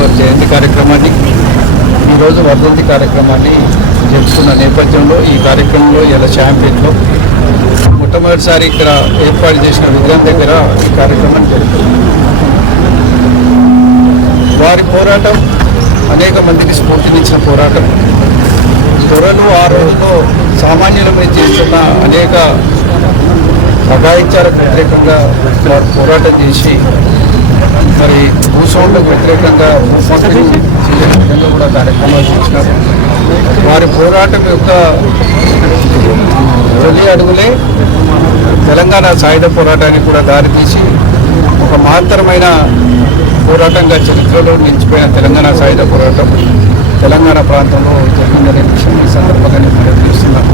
గారి జయంతి కార్యక్రమాన్ని ఈరోజు వర్ధంతి కార్యక్రమాన్ని జరుపుకున్న నేపథ్యంలో ఈ కార్యక్రమంలో ఇలా షాంపేట్లో మొట్టమొదటిసారి ఇక్కడ ఏర్పాటు చేసిన విగ్రహం దగ్గర ఈ కార్యక్రమం జరుగుతుంది. వారి పోరాటం అనేక మందికి స్ఫూర్తినిచ్చిన పోరాటం. త్వరలో ఆ రోజుల్లో సామాన్యుల మీద చేస్తున్న అనేక అఘాయిత్యాలకు వ్యతిరేకంగా వారు పోరాటం చేసి మరి భూస్వాములకు వ్యతిరేకంగా భూపంపిణీ చేయడం విధంగా కూడా కార్యక్రమాలు చేసినారు. వారి పోరాటం యొక్క తొలి అడుగులే తెలంగాణ సాయుధ పోరాటానికి కూడా దారితీసి ఒక మహత్తరమైన పోరాటంగా చరిత్రలో నిలిచిపోయిన తెలంగాణ సాయుధ పోరాటం తెలంగాణ ప్రాంతంలో జరిగిందనే విషయం ఈ సందర్భంగా నేను తెలుస్తున్నాను.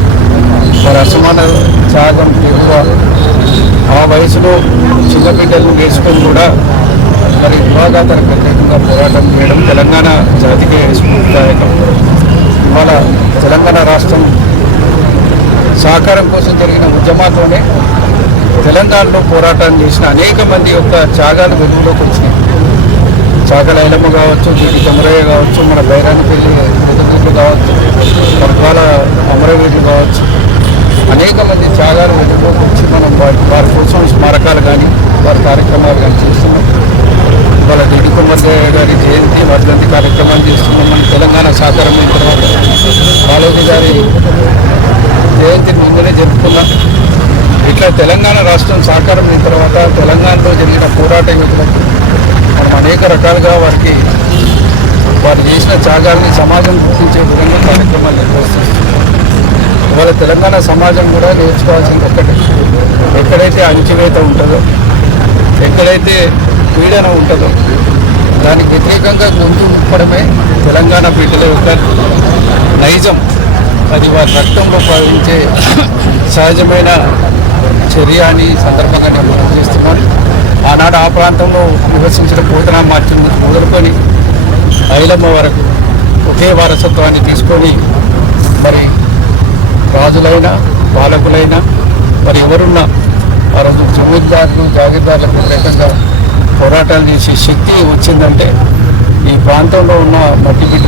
వారి అసమాన త్యాగం ఎక్కువ. ఆ వయసులో చిన్న బిడ్డలను వేసుకొని కూడా మరి విభాగాలకు వ్యతిరేకంగా పోరాటం చేయడం తెలంగాణ జాతికే స్ఫూర్తిదాయకం. ఇవాళ తెలంగాణ రాష్ట్రం సహకారం కోసం జరిగిన ఉద్యమాల్లోనే తెలంగాణలో పోరాటం చేసిన అనేక మంది యొక్క త్యాగాలు వెలుగులోకి వచ్చినాయి. చాకల ఐలమ్మ కావచ్చు, జిటి కొమరయ్య కావచ్చు, మన బైరానిపల్లి ప్రతినిధులు కావచ్చు, పర్వాల అమరవీరులు కావచ్చు, అనేక మంది త్యాగాలు వెలుగులోకి వచ్చి మనం వారి కోసం స్మారకాలు కానీ వారి కార్యక్రమాలు కానీ చేస్తున్నాం. ఇవాళ జిటి కొమరయ్య గారి జయంతి వర్ధంతి కార్యక్రమాలు చేస్తున్నాం. మన తెలంగాణ సాకారమైన తర్వాత బాలూజీ గారి జయంతిని ముందునే జరుపుకున్నాం. ఇట్లా తెలంగాణ రాష్ట్రం సాకారం అయిన తర్వాత తెలంగాణలో జరిగిన పోరాట యువకులకు మనం అనేక రకాలుగా వారు చేసిన త్యాగాల్ని సమాజం గుర్తించే విధంగా కార్యక్రమాలు నిర్వహిస్తున్నాం. ఇవాళ తెలంగాణ సమాజం కూడా నేర్చుకోవాల్సింది ఒక్కటే, ఎక్కడైతే అణచివేత ఉంటుందో, ఎక్కడైతే పీడన ఉంటుందో దానికి వ్యతిరేకంగా గొంతు ముప్పడమే తెలంగాణ బిడ్డల యొక్క నైజం. అది వారి రక్తంలో ప్రవహించే సహజమైన చర్య అని సందర్భంగా నేను గుర్తు చేస్తున్నాను. ఆనాడు ఆ ప్రాంతంలో నివసించిన పోతనా మార్చి మొదలుకొని ఐలమ్మ వరకు ఒకే వారసత్వాన్ని తీసుకొని మరి రాజులైనా పాలకులైనా మరి ఎవరున్నా ఆ రోజు జమీందారులు జాగీర్దారులకు వ్యతిరేకంగా పోరాటాలు చేసే శక్తి వచ్చిందంటే ఈ ప్రాంతంలో ఉన్న మట్టి బిడ్డ